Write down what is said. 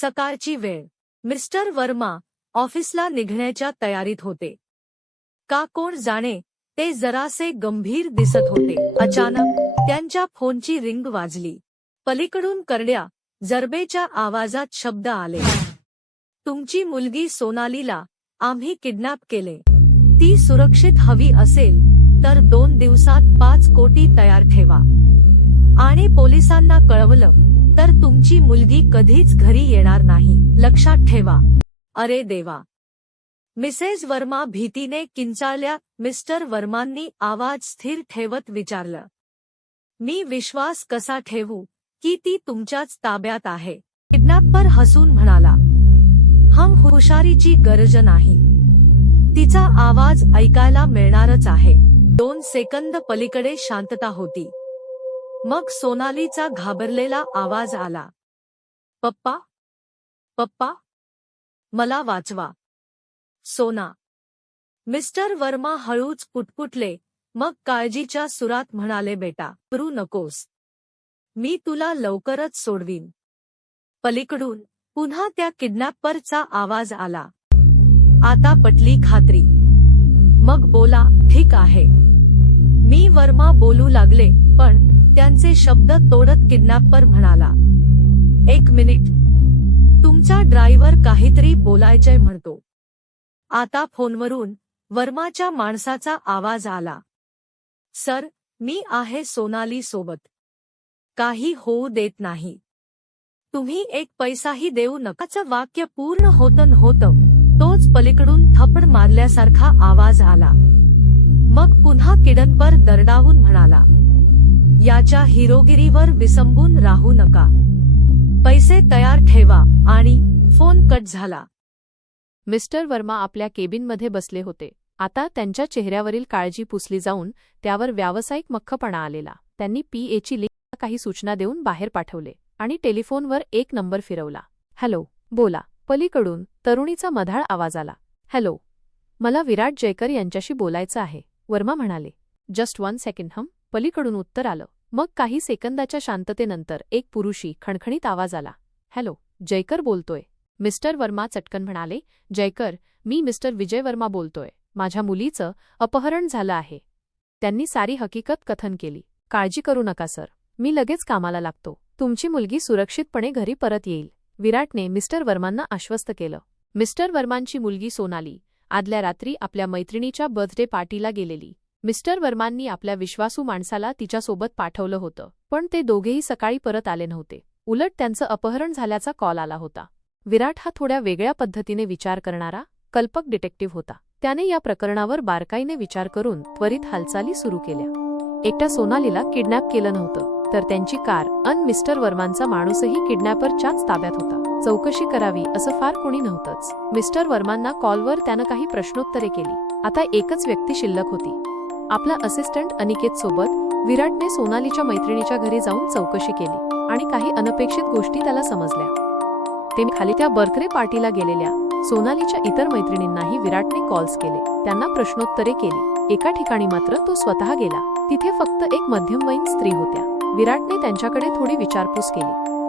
सकाळची वेळ. मिस्टर वर्मा ऑफिसला निघण्याच्या तयारीत होते. का कोण जाणे ते जरासे गंभीर दिसत होते. अचानक त्यांच्या फोनची रिंग वाजली. पलीकडून करड्या जरबेच्या आवाजात शब्द आले. तुमची मुलगी सोनालीला आम्ही किडनॅप केले. ती सुरक्षित हवी असेल तर दोन दिवसात पाच कोटी तयार ठेवा. आणि पोलिसांना कळवलं तर तुमची मुलगी कधीच घरी येणार नाही. लक्षात ठेवा. अरे देवा. मिसेस वर्मा भीतीने किंचाळल्या. मिस्टर वर्मांनी आवाज स्थिर ठेवत विचारलं. मी विश्वास कसा ठेवू? की ती तुमच्याच ताब्यात आहे? किडनॅपर हसून म्हणाला. हम हुशारीची गरज नाही. तिचा आवाज ऐकायला मिळणारच आहे. दोन सेकंद पलीकडे शांतता होती. मग सोनालीचा घाबरलेला आवाज आला. पप्पा पप्पा मला वाचवा. सोना मिस्टर वर्मा हळूच पुटपुटले. मग काळजीच्या सुरात म्हणाले बेटा करू नकोस. मी तुला लवकरच सोडवीन. पलीकडून पुन्हा त्या किडनॅपरचा आवाज आला. आता पटली खात्री. मग बोला ठीक आहे. मी वर्मा बोलू लागले पण त्यांचे शब्द तोडत किडनॅपर म्हणाला एक मिनिट. तुमचा ड्रायव्हर काहीतरी बोलायचंय म्हणतो. आता फोनवरून वर्माच्या माणसाचा आवाज आला सर मी आहे सोनाली सोबत. काही होऊ देत नाही. तुम्ही एक पैसाही देऊ नकाचं वाक्य पूर्ण होतं होतं तोच पलीकडून थप्पड मारल्यासारखा आवाज आला. मग पुन्हा किडनपर दरडावून म्हणाला याच्या हिरोगिरीवर विसंबून राहू नका. पैसे तयार ठेवा आणि फोन कट झाला. मिस्टर वर्मा आपल्या केबिनमध्ये बसले होते. आता त्यांच्या चेहऱ्यावरील काळजी पुसली जाऊन त्यावर व्यावसायिक मख्खपणा आलेला. त्यांनी पीएची लिंक काही सूचना देऊन बाहेर पाठवले आणि टेलिफोनवर एक नंबर फिरवला. हॅलो बोला. पलीकडून तरुणीचा मधाळ आवाज आला. हॅलो मला विराट जयकर यांच्याशी बोलायचं आहे. वर्मा म्हणाले जस्ट वन सेकंड हम पलीकडून उत्तर आलं. मग काही सेकंदाच्या शांततेनंतर एक पुरुषी खणखणीत आवाज आला. हॅलो जयकर बोलतोय. मिस्टर वर्मा चटकन म्हणाले. जयकर मी मिस्टर विजय वर्मा बोलतोय. माझ्या मुलीचं अपहरण झालं आहे. त्यांनी सारी हकीकत कथन केली. काळजी करू नका सर. मी लगेच कामाला लागतो. तुमची मुलगी सुरक्षितपणे घरी परत येईल. विराटने मिस्टर वर्मांना आश्वस्त केलं. मिस्टर वर्मांची मुलगी सोनाली आदल्या रात्री आपल्या मैत्रिणीच्या बर्थडे पार्टीला गेलेली. मिस्टर वर्मांनी आपल्या विश्वासू माणसाला तिच्यासोबत पाठवलं होतं पण ते दोघेही सकाळी परत आले नव्हते. उलट त्यांचं अपहरण झाल्याचा कॉल आला होता. विराट हा थोड्या वेगळ्या पद्धतीने विचार करणारा कल्पक डिटेक्टिव्ह होता. त्याने या प्रकरणावर बारकाईने विचार करून त्वरित हालचाली सुरू केल्या. एकट्या सोनालीला किडनॅप केलं नव्हतं तर त्यांची कार अन मिस्टर वर्मांचा माणूसही किडनॅपरच्याच ताब्यात होता. चौकशी करावी असं फार कोणी नव्हतंच. मिस्टर वर्मांना कॉलवर त्यानं काही प्रश्नोत्तरे केली. आता एकच व्यक्ती शिल्लक होती. आपला असिस्टंट अनिकेत सोबत विराटने सोनालीच्या मैत्रिणीच्या घरी जाऊन चौकशी केली आणि काही अनपेक्षित गोष्टी त्याला समजल्या. ते खाली त्या बर्थडे पार्टीला गेलेल्या सोनालीच्या इतर मैत्रिणींनाही विराटने कॉल्स केले. त्यांना प्रश्नोत्तरे केली. एका ठिकाणी मात्र तो स्वतः गेला. तिथे फक्त एक मध्यमवयीन स्त्री होत्या. विराटने त्यांच्याकडे थोडी विचारपूस केली.